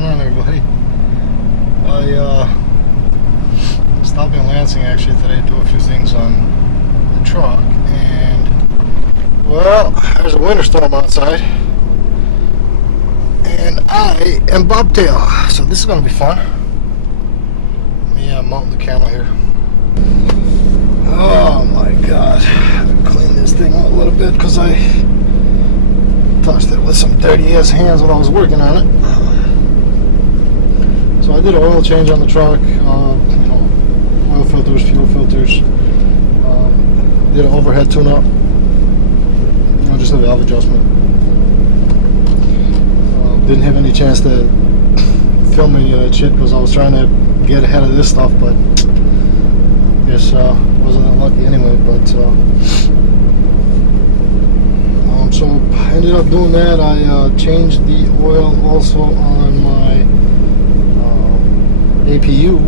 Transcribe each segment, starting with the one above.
going on, everybody? I stopped in Lansing actually today to do a few things on the truck, and well, there's a winter storm outside, and I am bobtail, so this is gonna be fun. Let me mount the camera here. Oh my god, I'll clean this thing out a little bit because I touched it with some dirty ass hands when I was working on it. So I did an oil change on the truck, oil filters, fuel filters, did an overhead tune-up, just a valve adjustment. Didn't have any chance to film any of that shit because I was trying to get ahead of this stuff, but guess wasn't that lucky anyway. But so I ended up doing that. I changed the oil also on my APU.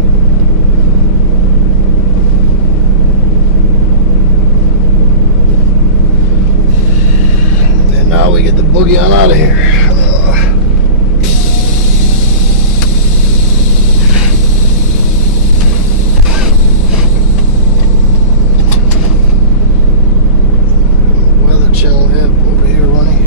And now we get the boogie on out of here. Weather channel app over here running.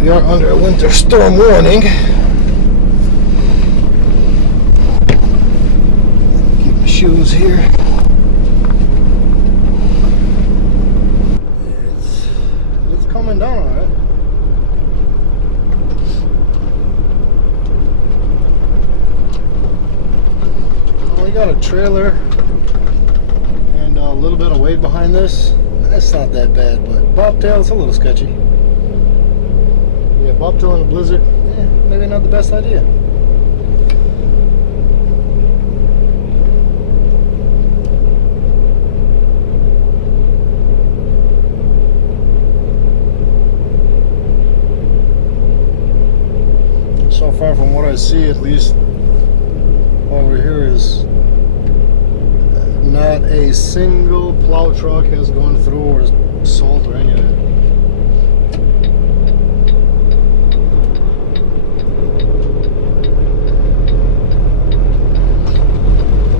We are under a winter storm warning. Keep my shoes here. It's coming down all right. We got a trailer and a little bit of weight behind this. That's not that bad, but bobtail, it's a little sketchy. Yeah, bobtail in a blizzard, maybe not the best idea. So far from what I see, at least over here, is not a single plow truck has gone through or salt or any of that.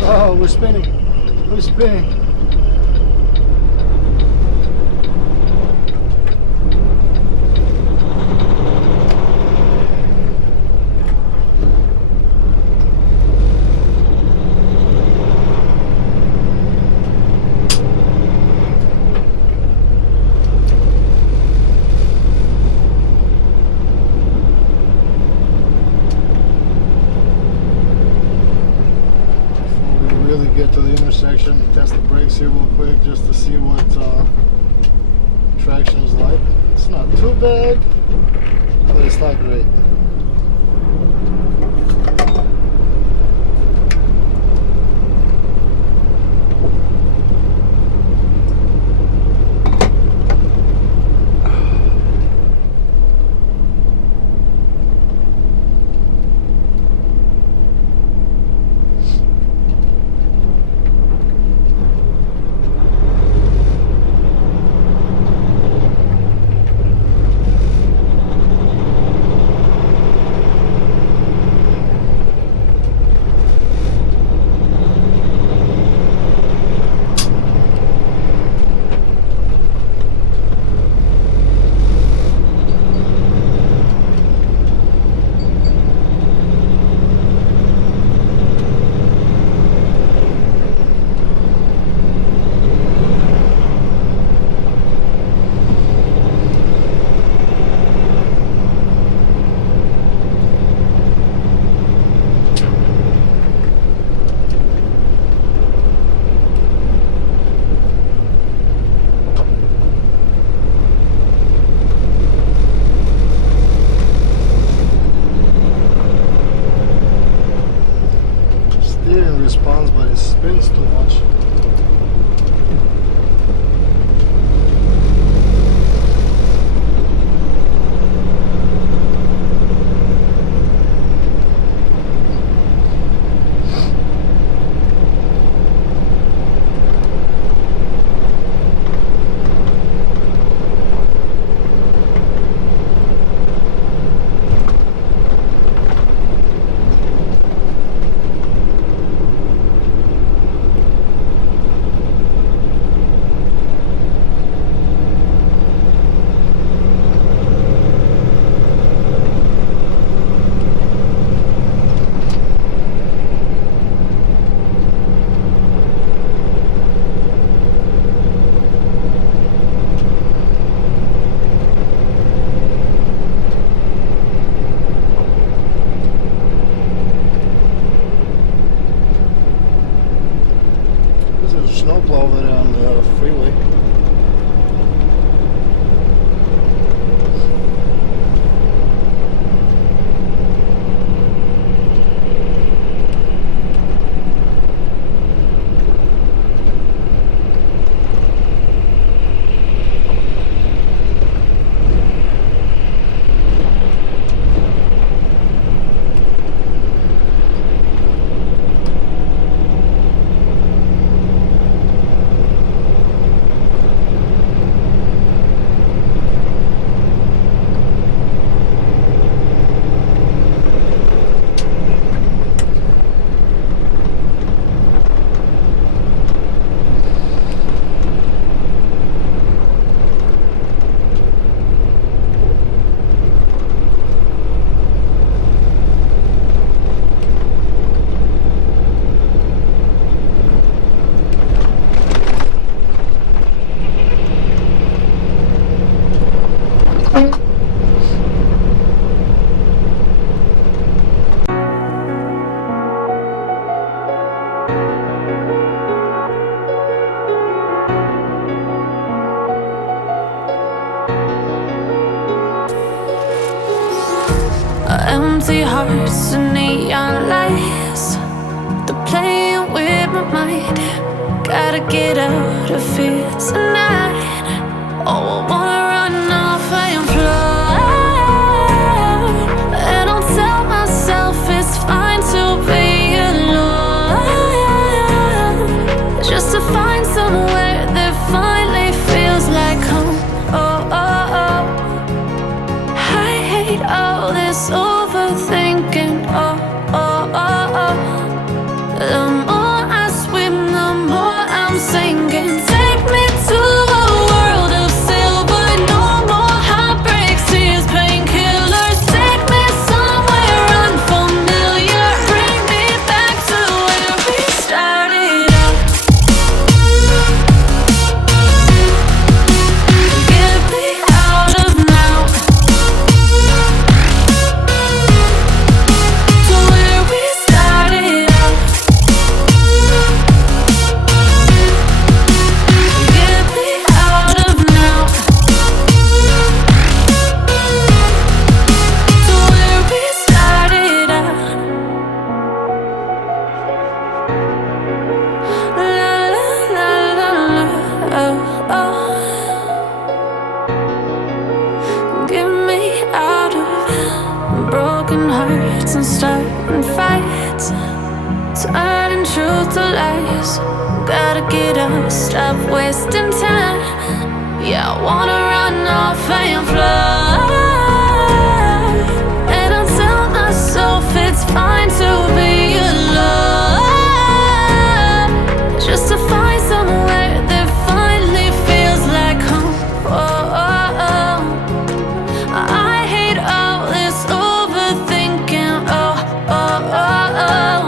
Oh, we're spinning. We're spinning. Get to the intersection, test the brakes here real quick just to see what traction is like. It's not too bad, but it's not great. Empty hearts and neon lights, they're playing with my mind. Gotta get out of here tonight. Oh, I wanna run off and fly, and I'll tell myself it's fine to be alone, just to find somewhere that finally feels like home. Oh, oh, oh. I hate all this overthinking. Oh, oh, oh, oh. The more I swim, the more I'm sinking. Take me to a world of silver. No more heartbreaks, tears, painkillers. Take me somewhere unfamiliar. Bring me back to where we started out. Get me out of now, to where we started out. Get me out of now, to where we started out. La la la la la, oh, oh. Get me out of broken hearts and starting fights, turning truth to lies. Gotta get up, stop wasting time. Yeah, I wanna run off and fly, and I'll tell myself it's fine to be alone, just to find somewhere that finally feels like home. Oh, oh, oh. I hate all this overthinking. Oh, oh, oh, oh.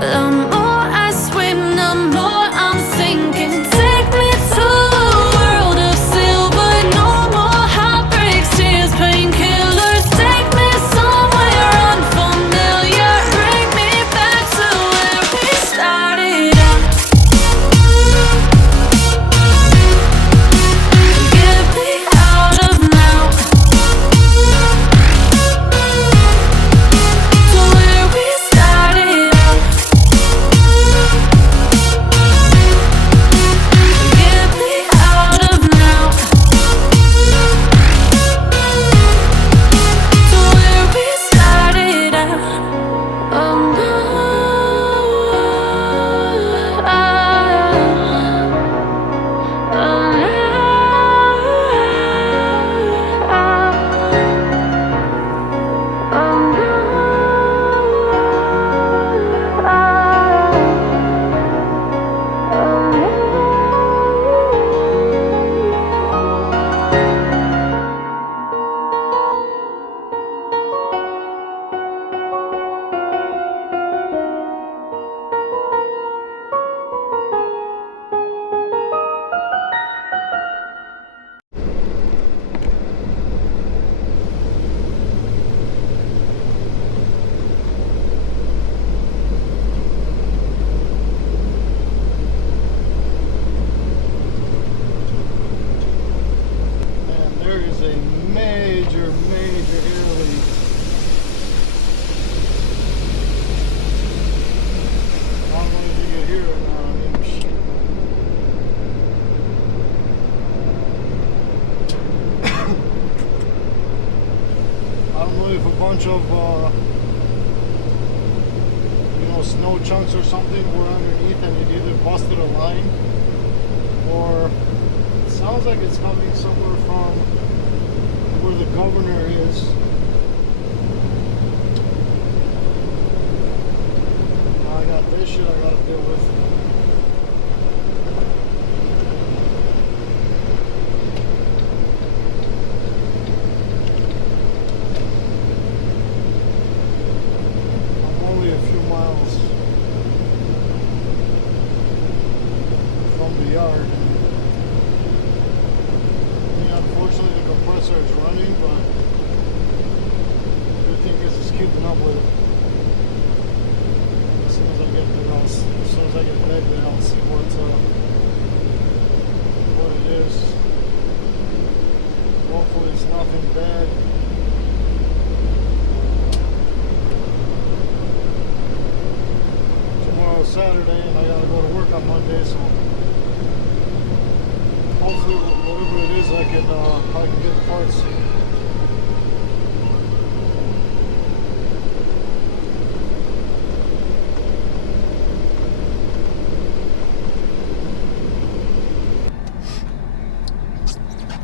The more I swim, the more I'm sinking. Take me to a world of silver. No more heartbreaks, tears, painkillers. Take me somewhere unfamiliar. Bring me back to where we started out. Get me out of now, to where we started out. Get me out of now, to where we started out. Oh no, And there is a major air leak. I don't know if you can hear it now. I mean, I don't know if a bunch of snow chunks or something were underneath and it either busted a line, or it sounds like it's coming somewhere from where the governor is. I got this shit I gotta deal with. I'm only a few miles from the yard. And Unfortunately, the compressor is running, but everything is just keeping up with it. As soon as I get there, as soon as I get back there, I'll see what it is. Hopefully, it's nothing bad. Tomorrow's Saturday, and I gotta go to work on Monday, so hopefully, whatever it is, I can get the parts.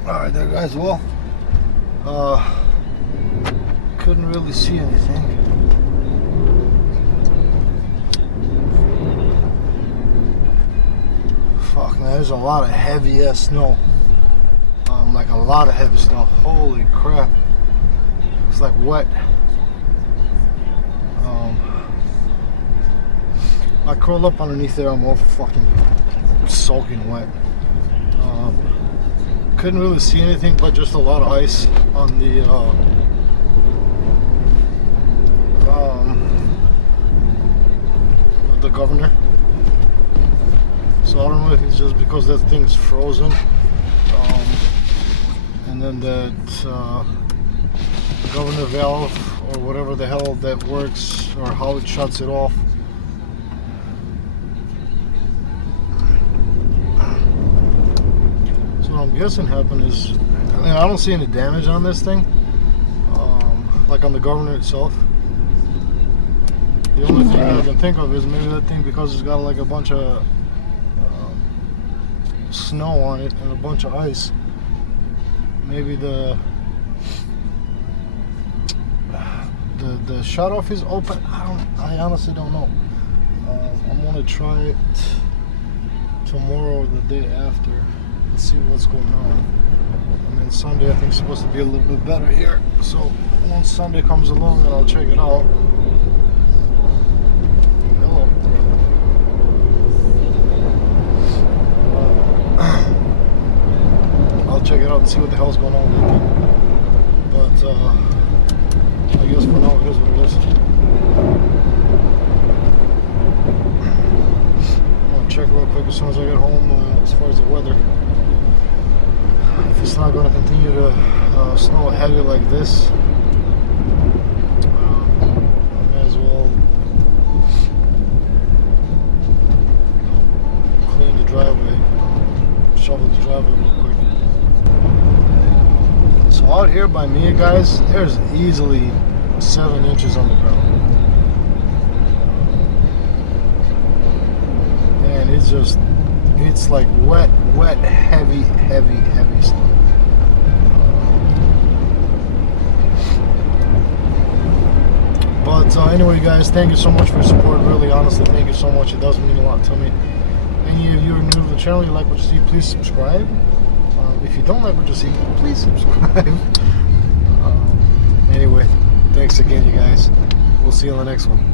Alright there, guys. Well, couldn't really see anything. Fuck, man, there's a lot of heavy ass snow. Like a lot of heavy snow. Holy crap. It's like wet. I curled up underneath there. I'm all fucking soaking wet. Couldn't really see anything but just a lot of ice on the governor. So I don't know if it's just because that thing's frozen, and then that governor valve or whatever the hell that works, or how it shuts it off. So what I'm guessing happened is, I mean, I don't see any damage on this thing, like on the governor itself. The only thing I can think of is maybe that thing, because it's got like a bunch of snow on it and a bunch of ice, maybe the shut off is open. I honestly don't know. I'm gonna try it tomorrow or the day after and see what's going on. And then Sunday I think it's supposed to be a little bit better here, so once Sunday comes along, then I'll check it out. Check it out and see what the hell's going on with it. But I guess for now it is what it is. I'm gonna check real quick as soon as I get home as far as the weather. If it's not going to continue to snow heavy like this, I may as well clean the driveway, shovel the driveway real quick. So out here by me, guys, there's easily 7 inches on the ground. And it's just, it's like wet, heavy stuff. But anyway, guys, thank you so much for your support. Really, honestly, thank you so much. It does mean a lot to me. Any of you are new to the channel, you like what you see, please subscribe. If you don't like what you see, please subscribe. Anyway, thanks again, you guys. We'll see you on the next one.